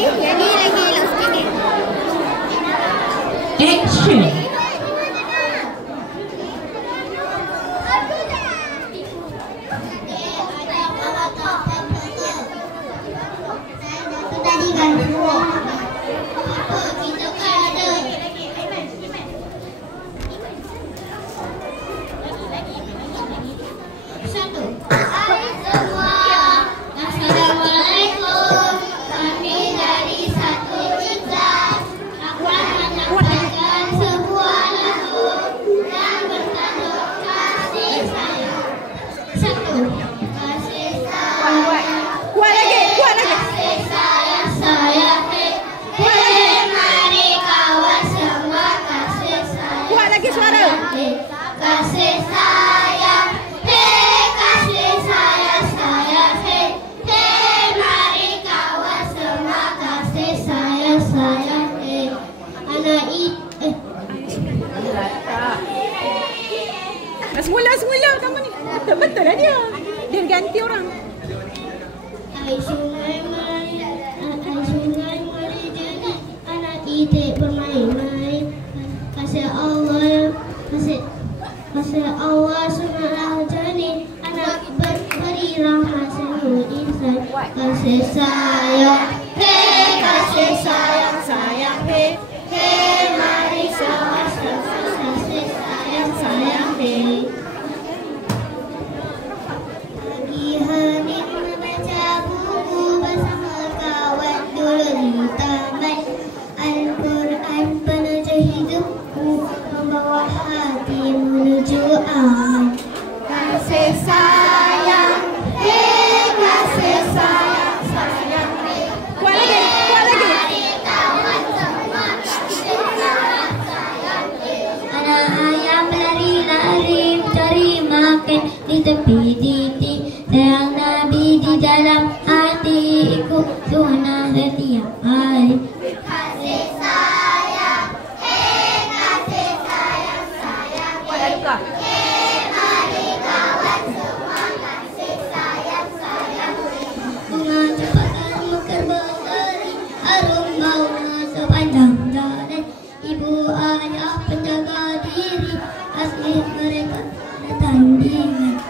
ni. Yang ni lagi elok sikit ni. Action. Tadi kan kasih sayang, hey kasih sayang, sayang, hey, hey mari kawan semua kasih sayang, sayang, hey. Anak Semula kamu ni. Betul lah dia. Dia ganti orang. Ai sungai mari jadi anak itik bermain-main. Kasih Allah kasih Allah semalah jadi anak beri rahmat semua insan. Kasih sayang, hey kasih sayang, sayang, hey, hey mari sama-sama kasih sayang, sayang, hey. Pagi hari membaca buku bersama kawan dulu di taman. Al-Quran penuju hidupku, membawa hati menuju aman. Kasih sayang, hey kasih sayang, sayang, hey. Kuat lagi. Mari kawan semua kasih sayang, sayang, hey. Anak ayam berlari-lari mencari makan di tepi titik. Sayang Nabi di dalam hatiku, sunnah setiap hari. Kasih sayang, hey kasih sayang, sayang, hey, hey mari kawan semua kasih sayang, sayang, hey. Bunga cepatkan mekar berdari, harum baunya sepanjang jalan. Ibu ayah penjaga diri, kasih mereka ada tandingan.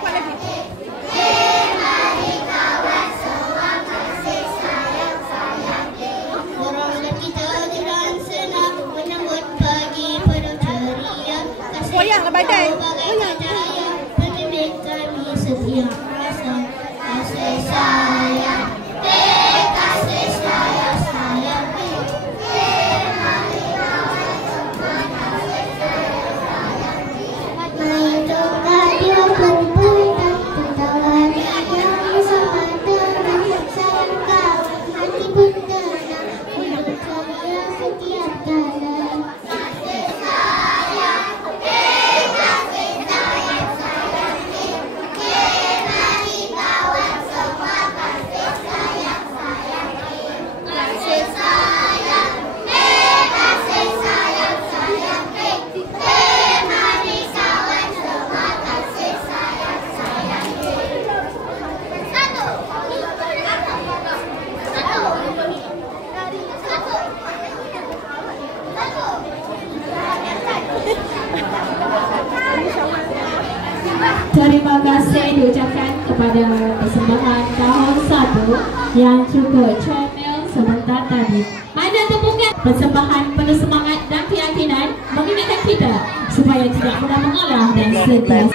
Kuat lagi. Orang kita dengan senang menyambut pagi penuh ceria. Goyang badai. Bagai cahaya pemimpin kami setiap rasa. Kasih sayang, hey kasih sayang, sayang, hey, hey mari kawan semua kasih sayang, sayang, hey. Main dongeng dia berputar, tertawa dia bersama teman. Sayang kawan hati pun tenang, untuk ceria setiap kala. Kasih sayang, hey kasih sayang, sayang, hey, hey mari kawan semua kasih sayang, sayang, hey. Kasih sayang, hey kasih sayang, sayang, hey, hey mari kawan semua kasih sayang, sayang, hey. Satu. Terima kasih diucapkan kepada persembahan tahun 1 yang cukup comel sebentar tadi. Mana tepukan persembahan penuh semangat dan keyakinan mengingatkan kita supaya tidak mudah mengalah dan setia.